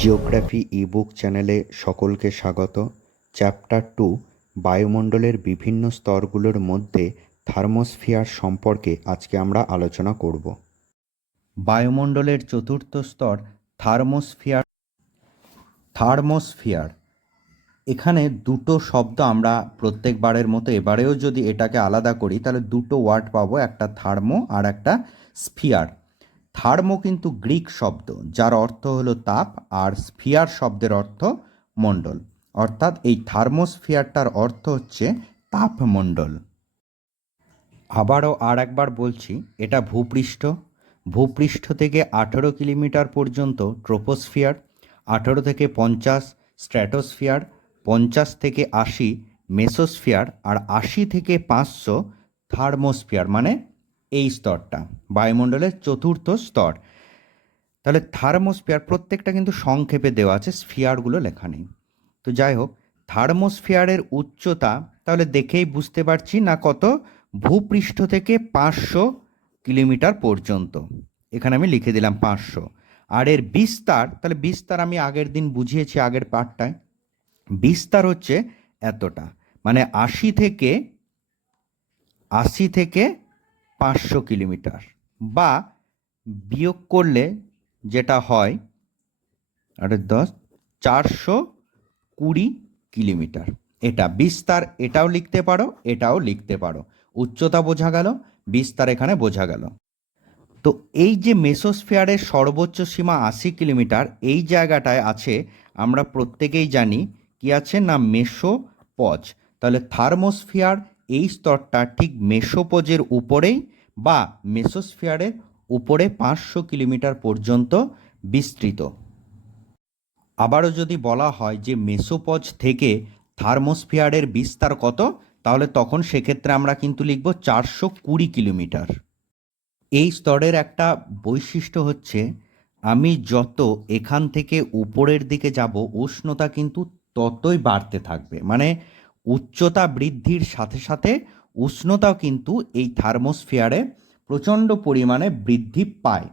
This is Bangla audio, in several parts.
জিওগ্রাফি ইবুক চ্যানেলে সকলকে স্বাগত। চ্যাপ্টার টু বায়ুমণ্ডলের বিভিন্ন স্তরগুলোর মধ্যে থার্মোস্ফিয়ার সম্পর্কে আজকে আমরা আলোচনা করব। বায়ুমণ্ডলের চতুর্থ স্তর, থার্মোস্ফিয়ার। থার্মোস্ফিয়ার, এখানে দুটো শব্দ আমরা প্রত্যেকবারের মতো এবারেও যদি এটাকে আলাদা করি, তাহলে দুটো ওয়ার্ড পাবো, একটা থার্মো আর একটা স্ফিয়ার। থার্মো কিন্তু গ্রিক শব্দ, যার অর্থ হলো তাপ আর স্ফিয়ার শব্দের অর্থ মণ্ডল। অর্থাৎ এই থার্মোস্ফিয়ারটার অর্থ হচ্ছে তাপমণ্ডল। আবারও আর একবার বলছি, এটা ভূপৃষ্ঠ। ভূপৃষ্ঠ থেকে আঠেরো কিলোমিটার পর্যন্ত ট্রোপোস্ফিয়ার, আঠেরো থেকে পঞ্চাশ স্ট্র্যাটোস্ফিয়ার, পঞ্চাশ থেকে আশি মেসোস্ফিয়ার আর আশি থেকে পাঁচশো থার্মোস্ফিয়ার মানে এই স্তরটা, বায়ুমণ্ডলের চতুর্থ স্তর। তাহলে থার্মোস্ফিয়ার প্রত্যেকটা কিন্তু সংক্ষেপে দেওয়া আছে, স্ফিয়ারগুলো লেখা নেই। তো যাই হোক, থার্মোস্ফিয়ারের উচ্চতা, তাহলে দেখেই বুঝতে পারছি না কত, ভূপৃষ্ঠ থেকে পাঁচশো কিলোমিটার পর্যন্ত। এখানে আমি লিখে দিলাম পাঁচশো। আর এর বিস্তার, তাহলে বিস্তার আমি আগের দিন বুঝিয়েছি আগের পাঠটায়। বিস্তার হচ্ছে এতটা মানে আশি থেকে আশি থেকে পাঁচশো কিলোমিটার বা বিয়োগ করলে যেটা হয়, আরে দশ, চারশো কুড়ি কিলোমিটার। এটা বিস্তার, এটাও লিখতে পারো, এটাও লিখতে পারো। উচ্চতা বোঝা গেল, বিস্তার এখানে বোঝা গেল। তো এই যে মেসোস্ফিয়ারের সর্বোচ্চ সীমা আশি কিলোমিটার, এই জায়গাটায় আছে, আমরা প্রত্যেকেই জানি কি আছে না মেসো পচ তাহলে থার্মোস্ফিয়ার এই স্তরটা ঠিক মেসোপজের উপরেই বা মেসোস্ফিয়ারের উপরে পাঁচশো কিলোমিটার পর্যন্ত বিস্তৃত। আবারও যদি বলা হয় যে মেসোপজ থেকে থার্মোস্ফিয়ারের বিস্তার কত, তাহলে তখন সেক্ষেত্রে আমরা কিন্তু লিখব চারশো কুড়ি কিলোমিটার। এই স্তরের একটা বৈশিষ্ট্য হচ্ছে, আমি যত এখান থেকে উপরের দিকে যাব, উষ্ণতা কিন্তু ততই বাড়তে থাকবে। মানে উচ্চতা বৃদ্ধির সাথে সাথে উষ্ণতাও কিন্তু এই থার্মোস্ফিয়ারে প্রচণ্ড পরিমাণে বৃদ্ধি পায়।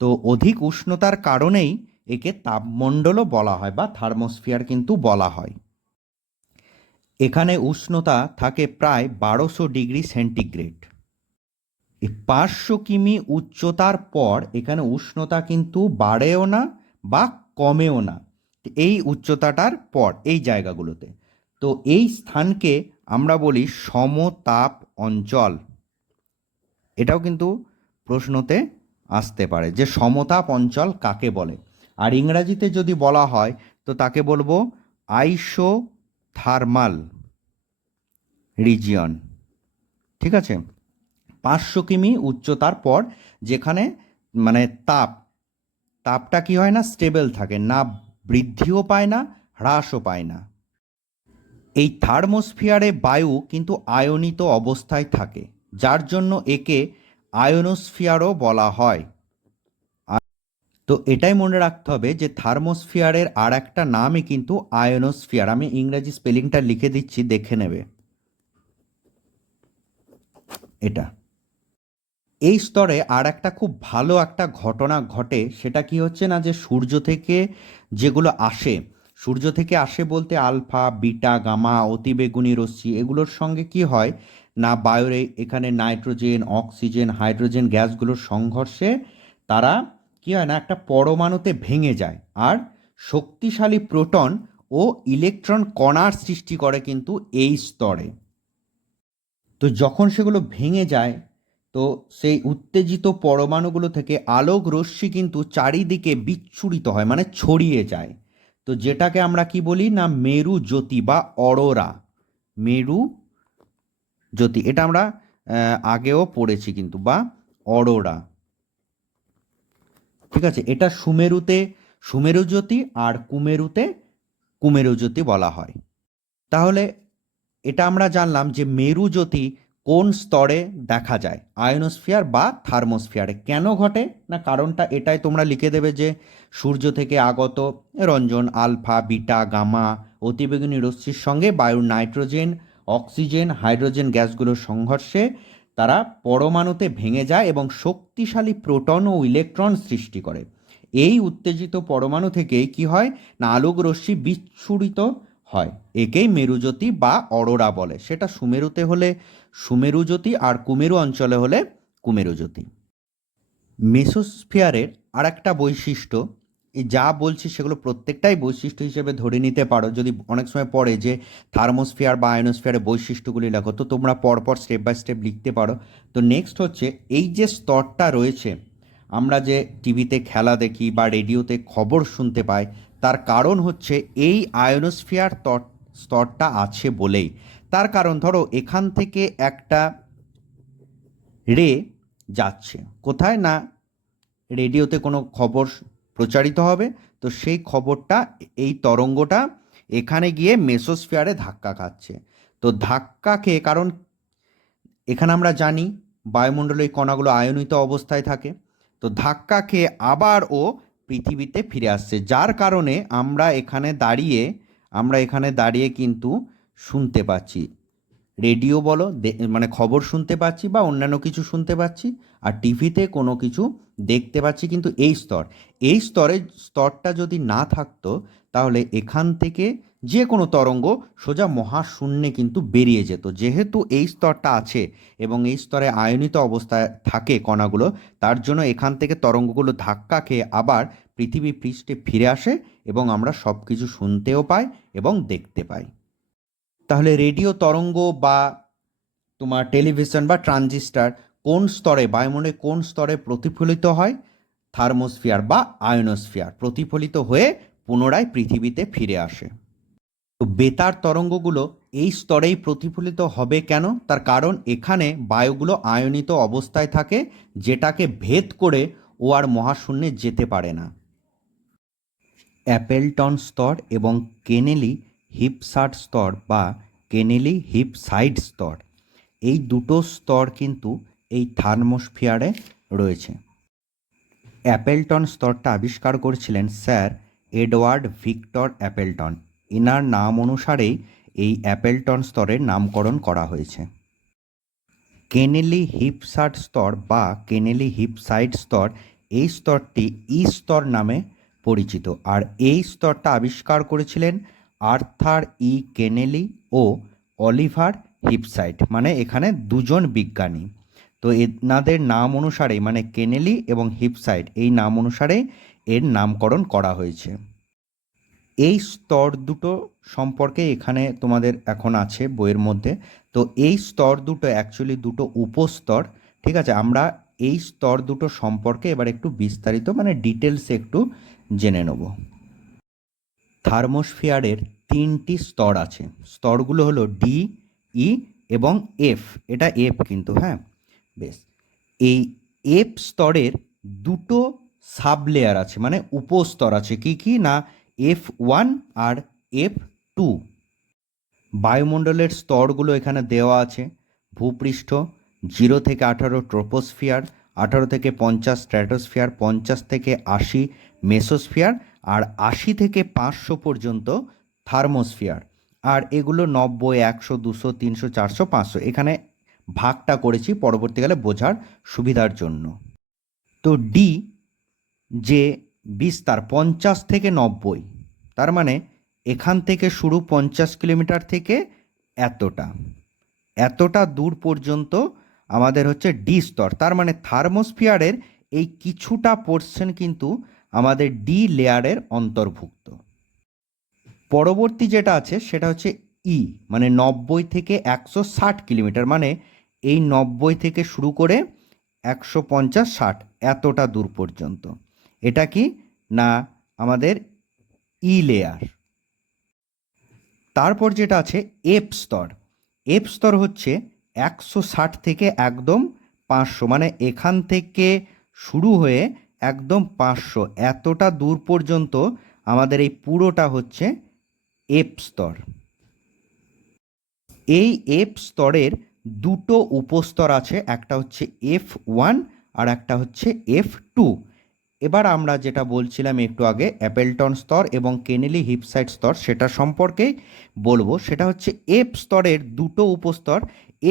তো অধিক উষ্ণতার কারণেই একে তাপমণ্ডলও বলা হয় বা থার্মোস্ফিয়ার কিন্তু বলা হয়। এখানে উষ্ণতা থাকে প্রায় বারোশো ডিগ্রি সেন্টিগ্রেড। পাঁচশো কিমি উচ্চতার পর এখানে উষ্ণতা কিন্তু বাড়েও না বা কমেও না। এই উচ্চতাটার পর, এই জায়গাগুলোতে। তো এই স্থানকে আমরা বলি সমতাপ অঞ্চল। এটাও কিন্তু প্রশ্নতে আসতে পারে যে সমতাপ অঞ্চল কাকে বলে? আর ইংরাজিতে যদি বলা হয়, তো তাকে বলব আইসো থার্মাল রিজিয়ন। ঠিক আছে? পাঁচশো কিমি উচ্চতার পর যেখানে মানে তাপ, তাপটা কি হয় না? স্টেবল থাকে। না বৃদ্ধিও পায় না, হ্রাসও পায় না। এই থার্মোস্ফিয়ারে বায়ু কিন্তু আয়নিত অবস্থায় থাকে, যার জন্য একে আয়নোস্ফিয়ারও বলা হয়। তো এটাই মনে রাখতে হবে যে থার্মোস্ফিয়ারের আর একটা নামই কিন্তু আয়নোস্ফিয়ার। আমি ইংরেজি স্পেলিংটা লিখে দিচ্ছি, দেখে নেবে। এটা। এই স্তরে আর একটা খুব ভালো একটা ঘটনা ঘটে, সেটা কি হচ্ছে না যে সূর্য থেকে যেগুলো আসে সূর্য থেকে আসে বলতে আলফা, বিটা, গামা, অতিবেগুনি, রশ্মি, এগুলোর সঙ্গে কি হয়? না, বায়ুর এখানে নাইট্রোজেন, অক্সিজেন, হাইড্রোজেন গ্যাসগুলোর সংঘর্ষে তারা কি হয় না, একটা পরমাণুতে ভেঙে যায়। আর শক্তিশালী প্রোটন ও ইলেকট্রন কণার সৃষ্টি করে কিন্তু এই স্তরে। তো যখন সেগুলো ভেঙে যায়, তো সেই উত্তেজিত পরমাণুগুলো থেকে আলোক রশ্মি কিন্তু চারিদিকে বিচ্ছুরিত হয় মানে ছড়িয়ে যায়। তো যেটাকে আমরা কি বলি না, মেরু জ্যোতি বা অরোরা। মেরু জ্যোতি, এটা আমরা আগেও পড়েছি কিন্তু, বা অরোরা। ঠিক আছে, এটা সুমেরুতে, সুমেরু জ্যোতি আর কুমেরুতে, কুমেরু জ্যোতি বলা হয়। তাহলে, এটা আমরা জানলাম যে মেরু জ্যোতি কোন স্তরে দেখা যায়? আয়নোস্ফিয়ার বা থার্মোস্ফিয়ারে। কেন ঘটে? না, কারণটা এটাই তোমরা লিখে দেবে যে সূর্য থেকে আগত রঞ্জন, আলফা, বিটা, গামা, অতিবেগুনি রশ্মির সঙ্গে বায়ুর নাইট্রোজেন, অক্সিজেন, হাইড্রোজেন গ্যাসগুলোর সংঘর্ষে তারা পরমাণুতে ভেঙে যায় এবং শক্তিশালী প্রোটন ও ইলেকট্রন সৃষ্টি করে। এই উত্তেজিত পরমাণু থেকেই কি হয়? না, আলোক রশ্মি বিচ্ছুরিত হয়। একেই মেরুজ্যোতি বা অরোরা বলে। সেটা সুমেরুতে হলে সুমেরুজ্যোতি আর কুমেরু অঞ্চলে হলে কুমেরুজ্যোতি। মেসোস্ফিয়ারের আর একটা বৈশিষ্ট্য যা বলছি সেগুলো প্রত্যেকটাই বৈশিষ্ট্য হিসেবে ধরে নিতে পারো। যদি অনেক সময় পড়ে যে থার্মোস্ফিয়ার বা আয়নোস্ফিয়ারের বৈশিষ্ট্যগুলি লেখো, তো তোমরা পরপর স্টেপ বাই স্টেপ লিখতে পারো। তো নেক্সট হচ্ছে, এই যে স্তরটা রয়েছে, আমরা যে টিভিতে খেলা দেখি বা রেডিওতে খবর শুনতে পাই তার কারণ হচ্ছে এই আয়নোস্ফিয়ার তর, স্তরটা আছে বলেই। তার কারণ ধরো, এখান থেকে একটা রে যাচ্ছে। কোথায় না রেডিওতে কোনো খবর প্রচারিত হবে, তো সেই খবরটা, এই তরঙ্গটা এখানে গিয়ে মেসোস্ফিয়ারে ধাক্কা খাচ্ছে। তো ধাক্কা খেয়ে, কারণ এখানে আমরা জানি বায়ুমণ্ডলে কণাগুলো আয়নিত অবস্থায় থাকে, তো ধাক্কা খেয়ে আবার ও পৃথিবীতে ফিরে আসছে। যার কারণে আমরা এখানে দাঁড়িয়ে, আমরা এখানে দাঁড়িয়ে কিন্তু শুনতে পাচ্ছি। রেডিও বলো মানে খবর শুনতে পাচ্ছি বা অন্যান্য কিছু শুনতে পাচ্ছি আর টিভিতে কোনো কিছু দেখতে পাচ্ছি কিন্তু এই স্তর। এই স্তরের, স্তরটা যদি না থাকতো তাহলে এখান থেকে যে কোনো তরঙ্গ সোজা মহাশূন্যে কিন্তু বেরিয়ে যেত। যেহেতু এই স্তরটা আছে এবং এই স্তরে আয়নিত অবস্থায় থাকে কণাগুলো, তার জন্য এখান থেকে তরঙ্গগুলো ধাক্কা খেয়ে আবার পৃথিবী পৃষ্ঠে ফিরে আসে এবং আমরা সব কিছু শুনতেও পাই এবং দেখতে পাই। তাহলে রেডিও তরঙ্গ বা তোমার টেলিভিশন বা ট্রানজিস্টার কোন স্তরে, বায়ুমণ্ডলে কোন স্তরে প্রতিফলিত হয়? থার্মোস্ফিয়ার বা আয়নোস্ফিয়ার প্রতিফলিত হয়ে পুনরায় পৃথিবীতে ফিরে আসে। তো বেতার তরঙ্গগুলো এই স্তরেই প্রতিফলিত হবে কেন? তার কারণ এখানে বায়ুগুলো আয়নিত অবস্থায় থাকে, যেটাকে ভেদ করে ও আর মহাশূন্যে যেতে পারে না। অ্যাপেলটন স্তর এবং কেনেলি হিপসার্ট স্তর বা কেনেলি হিপসাইড স্তর, এই দুটো স্তর কিন্তু এই থার্মোস্ফিয়ারে রয়েছে। অ্যাপেলটন স্তরটা আবিষ্কার করেছিলেন স্যার এডওয়ার্ড ভিক্টর অ্যাপেলটন। এনার নাম অনুসারেই এই অ্যাপেলটন স্তরের নামকরণ করা হয়েছে। কেনেলি হিপসার্ট স্তর বা কেনেলি হিপসাইড স্তর এই স্তরটি ই স্তর নামে পরিচিত। আর এই স্তরটা আবিষ্কার করেছিলেন আর্থার ই কেনেলি ও অলিভার হিপসাইট মানে এখানে দুজন বিজ্ঞানী। তো এনাদের নাম অনুসারে মানে কেনেলি এবং হিপসাইট এই নাম অনুসারে এর নামকরণ করা হয়েছে। এই স্তর দুটো সম্পর্কে এখানে তোমাদের এখন আছে বইয়ের মধ্যে। তো এই স্তর দুটো অ্যাকচুয়ালি দুটো উপস্তর, ঠিক আছে? আমরা এই স্তর দুটো সম্পর্কে এবার একটু বিস্তারিত মানে ডিটেলসে একটু জেনে নেব। থার্মোস্ফিয়ারের তিনটি স্তর আছে। স্তরগুলো হলো ডি ই এবং এফ এটা এফ কিন্তু হ্যাঁ? বেশ। এই এফ স্তরের দুটো সাব লেয়ার আছে মানে উপস্তর আছে। কি কি? না এফ ওয়ান আর এফ টু বায়ুমণ্ডলের স্তরগুলো এখানে দেওয়া আছে। ভূপৃষ্ঠ জিরো থেকে আঠারো ট্রোপোস্ফিয়ার আঠারো থেকে পঞ্চাশ স্ট্র্যাটোস্ফিয়ার পঞ্চাশ থেকে আশি মেসোস্ফিয়ার আর আশি থেকে পাঁচশো পর্যন্ত থার্মোস্ফিয়ার আর এগুলো নব্বই, একশো, দুশো, তিনশো, চারশো, পাঁচশো। এখানে ভাগটা করেছি পরবর্তীকালে বোঝার সুবিধার জন্য। তো ডি যে বিস্তার পঞ্চাশ থেকে নব্বই। তার মানে এখান থেকে শুরু পঞ্চাশ কিলোমিটার থেকে এতটা। এতটা দূর পর্যন্ত আমাদের হচ্ছে ডি স্তর। তার মানে থার্মোস্ফিয়ারের এই কিছুটা পোর্শন কিন্তু আমাদের ডি লেয়ারের অন্তর্ভুক্ত। পরবর্তী যেটা আছে সেটা হচ্ছে ই মানে নব্বই থেকে একশো ষাট কিলোমিটার। মানে এই নব্বই থেকে শুরু করে একশো পঞ্চাশ ষাট এতটা দূর পর্যন্ত। এটা কি? না, আমাদের ই লেয়ার তারপর যেটা আছে এফ স্তর। এফ স্তর হচ্ছে একশো ষাট থেকে একদম পাঁচশো মানে এখান থেকে শুরু হয়ে একদম পাঁচশো। এতটা দূর পর্যন্ত আমাদের এই পুরোটা হচ্ছে এফ স্তর। এই এফ স্তরের দুটো উপস্তর আছে, একটা হচ্ছে এফ ওয়ান আর একটা হচ্ছে এফ টু এবার আমরা যেটা বলছিলাম একটু আগে অ্যাপেলটন স্তর এবং কেনেলি হিপসাইড স্তর, সেটা সম্পর্কে বলব। সেটা হচ্ছে এফ স্তরের দুটো উপস্তর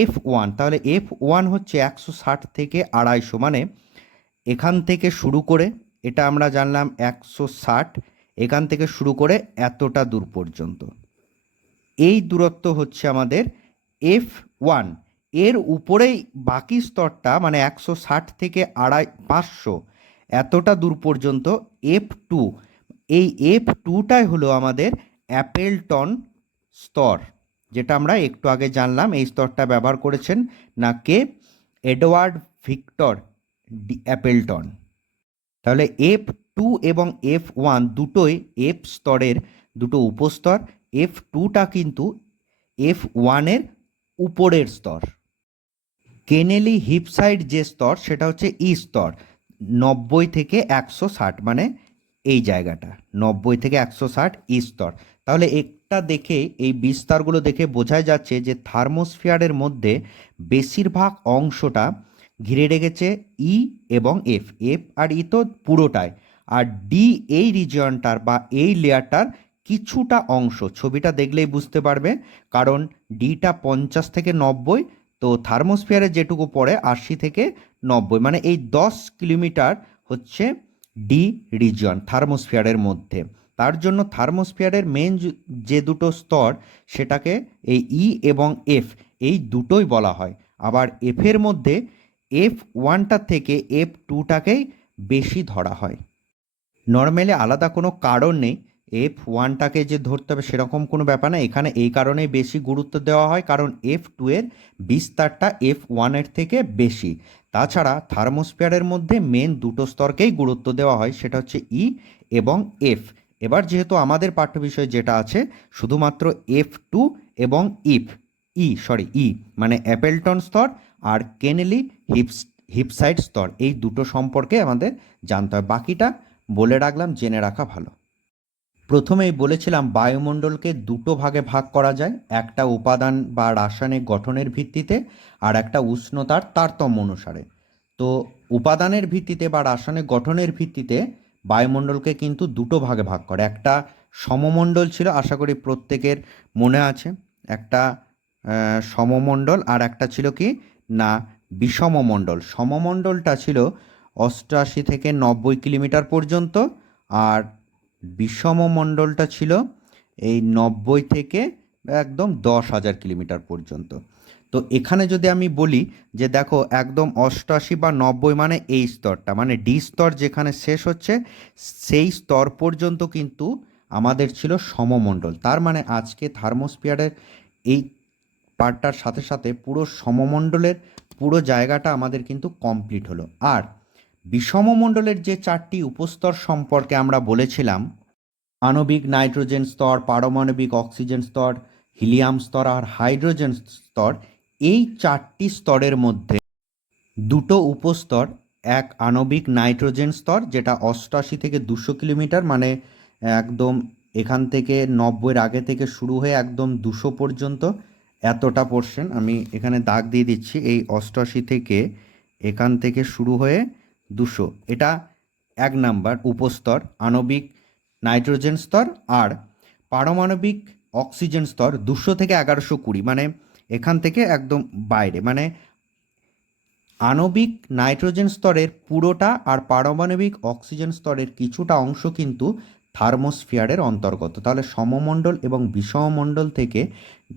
এফ ওয়ান তাহলে এফ ওয়ান হচ্ছে একশো ষাট থেকে আড়াইশো মানে এখান থেকে শুরু করে, এটা আমরা জানলাম একশো ষাট, এখান থেকে শুরু করে এতটা দূর পর্যন্ত। এই দূরত্ব হচ্ছে আমাদের এফ ওয়ানের উপরেই বাকি স্তরটা মানে একশো ষাট থেকে আড়াই, পাঁচশো এতটা দূর পর্যন্ত এফ টু এই এফ টুটাই হলো আমাদের অ্যাপেলটন স্তর, যেটা আমরা একটু আগে জানলাম, এই স্তরটা ব্যবহার করেছেন না কে এডওয়ার্ড ভিক্টর ডি, অ্যাপেলটন। তাহলে এফ টু এবং এফ ওয়ান দুটোই এফ স্তরের দুটো উপস্তর এফ টুটা কিন্তু এফ ওয়ানের উপরের স্তর। কেনেলি হিপসাইড যে স্তর, সেটা হচ্ছে ই স্তর। নব্বই থেকে একশো ষাট মানে এই জায়গাটা, নব্বই থেকে একশো ষাট স্তর। তাহলে একটা দেখে, এই বিস্তারগুলো দেখে বোঝা যাচ্ছে যে থার্মোস্ফিয়ারের মধ্যে বেশিরভাগ অংশটা ঘিরে রেখেছে ই এবং এফ। এফ আর ই তো পুরোটাই। আর ডি এই রিজিয়নটার বা এই লেয়ারটার কিছুটা অংশ, ছবিটা দেখলেই বুঝতে পারবে, কারণ ডিটা পঞ্চাশ থেকে নব্বই তো থার্মোস্ফিয়ারে যেটুকু পড়ে আশি থেকে নব্বই মানে এই দশ কিলোমিটার হচ্ছে ডি রিজন থার্মোস্ফিয়ারের মধ্যে। তার জন্য থার্মোস্ফিয়ারের মেন যে দুটো স্তর সেটাকে এই ই এবং এফ এই দুটোই বলা হয়। আবার এফের মধ্যে এফ ওয়ানটা থেকে এফ টুটাকেই বেশি ধরা হয়। নর্মালি আলাদা কোনো কারণ নেই। এফ ওয়ানটাকে যে ধরতে হবে সেরকম কোনো ব্যাপার না। এখানে এই কারণেই বেশি গুরুত্ব দেওয়া হয়, কারণ এফ টু এর বিস্তারটা এফ ওয়ানের থেকে বেশি। তাছাড়া থার্মোস্ফিয়ারের মধ্যে মেন দুটো স্তরকেই গুরুত্ব দেওয়া হয়, সেটা হচ্ছে ই এবং এফ এবার যেহেতু আমাদের পাঠ্য বিষয় যেটা আছে, শুধুমাত্র এফ টু এবং ইফ ই সরি ই মানে অ্যাপেলটন স্তর আর কেনেলি হিপস, হিপসাইড স্তর, এই দুটো সম্পর্কে আমাদের জানতে হয় বাকিটা বলে রাখলাম, জেনে রাখা ভালো। প্রথমেই বলেছিলাম বায়ুমণ্ডলকে দুটো ভাগে ভাগ করা যায়, একটা উপাদান বা রাসায়নিক গঠনের ভিত্তিতে আর একটা উষ্ণতার তারতম্য অনুসারে। তো উপাদানের ভিত্তিতে বা রাসায়নিক গঠনের ভিত্তিতে বায়ুমণ্ডলকে কিন্তু দুটো ভাগে ভাগ করে। একটা সমমণ্ডল ছিল, আশা করি প্রত্যেকের মনে আছে। একটা সমমণ্ডল আর একটা ছিল কি? না, বিষমমণ্ডল। সমমণ্ডলটা ছিল অষ্টআশি থেকে নব্বই কিলোমিটার পর্যন্ত আর বিষমমণ্ডলটা ছিল এই নব্বই থেকে একদম দশ হাজার কিলোমিটার পর্যন্ত। তো এখানে যদি আমি বলি যে দেখো একদম অষ্টআশি বা নব্বই মানে এই স্তরটা মানে ডি স্তর যেখানে শেষ হচ্ছে, সেই স্তর পর্যন্ত কিন্তু আমাদের ছিল সমমণ্ডল। তার মানে আজকে থার্মোস্ফিয়ারের এই পার্টটার সাথে সাথে পুরো সমমণ্ডলের পুরো জায়গাটা আমাদের কিন্তু কমপ্লিট হলো। আর বিষমমণ্ডলের যে চারটি উপস্তর সম্পর্কে আমরা বলেছিলাম, আণবিক নাইট্রোজেন স্তর, পারমাণবিক অক্সিজেন স্তর, হিলিয়াম স্তর আর হাইড্রোজেন স্তর, এই চারটি স্তরের মধ্যে দুটো উপস্তর, এক আণবিক নাইট্রোজেন স্তর যেটা অষ্টআশি থেকে দুশো কিলোমিটার মানে একদম এখান থেকে নব্বইয়ের আগে থেকে শুরু হয়ে একদম দুশো পর্যন্ত এতটা পোর্শন আমি এখানে দাগ দিয়ে দিচ্ছি, এই অষ্টআশি থেকে এখান থেকে শুরু হয়ে দুশো। এটা এক নাম্বার উপস্তর, আণবিক নাইট্রোজেন স্তর আর পারমাণবিক অক্সিজেন স্তর দুশো থেকে এগারোশো কুড়ি মানে এখান থেকে একদম বাইরে। মানে আণবিক নাইট্রোজেন স্তরের পুরোটা আর পারমাণবিক অক্সিজেন স্তরের কিছুটা অংশ কিন্তু থার্মোস্ফিয়ারের অন্তর্গত। তাহলে সমমণ্ডল এবং বিষমমণ্ডল থেকে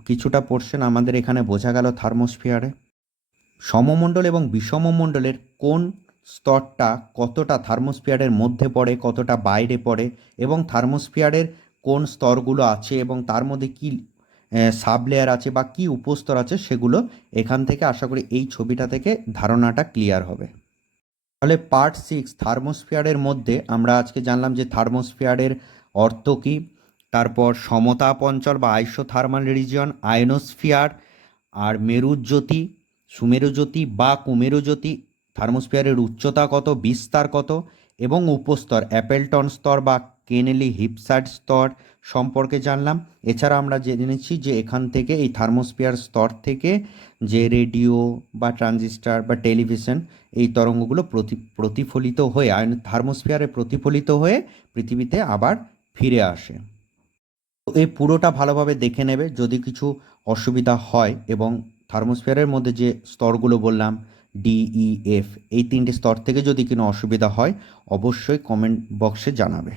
কিছুটা পোর্শন আমাদের এখানে বোঝা গেল থার্মোস্ফিয়ারে। সমমণ্ডল এবং বিষমমণ্ডলের কোন স্তরটা কতটা থার্মোস্ফিয়ারের মধ্যে পড়ে, কতটা বাইরে পড়ে এবং থার্মোস্ফিয়ারের কোন স্তরগুলো আছে এবং তার মধ্যে কী সাব লেয়ার আছে বা কী উপস্তর আছে সেগুলো এখান থেকে আশা করি এই ছবিটা থেকে ধারণাটা ক্লিয়ার হবে। তাহলে পার্ট সিক্স, থার্মোস্ফিয়ারের মধ্যে আমরা আজকে জানলাম যে থার্মোস্ফিয়ারের অর্থ কী, তারপর সমতাপ অঞ্চল বা আইসো থার্মাল রিজিয়ন, আয়নোস্ফিয়ার, আর মেরুজ্যোতি, সুমেরুজ্যোতি বা কুমেরুজ্যোতি থার্মোস্ফিয়ারের উচ্চতা কত, বিস্তার কত এবং উপস্তর, অ্যাপেলটন স্তর বা কেনেলি হিপসাইড স্তর সম্পর্কে জানলাম। এছাড়া আমরা জেনেছি যে এখান থেকে এই থার্মোস্ফিয়ার স্তর থেকে যে রেডিও বা ট্রানজিস্টার বা টেলিভিশন এই তরঙ্গগুলো প্রতি, প্রতিফলিত হয়ে, আয়ন থার্মোস্ফিয়ারে প্রতিফলিত হয়ে পৃথিবীতে আবার ফিরে আসে। তো এই পুরোটা ভালোভাবে দেখে নেবে। যদি কিছু অসুবিধা হয় এবং থার্মোস্ফিয়ারের মধ্যে যে স্তরগুলো বললাম ডিইএফ এই তিনটি স্তর থেকে যদি কোনো অসুবিধা হয় অবশ্যই কমেন্ট বক্সে জানাবে।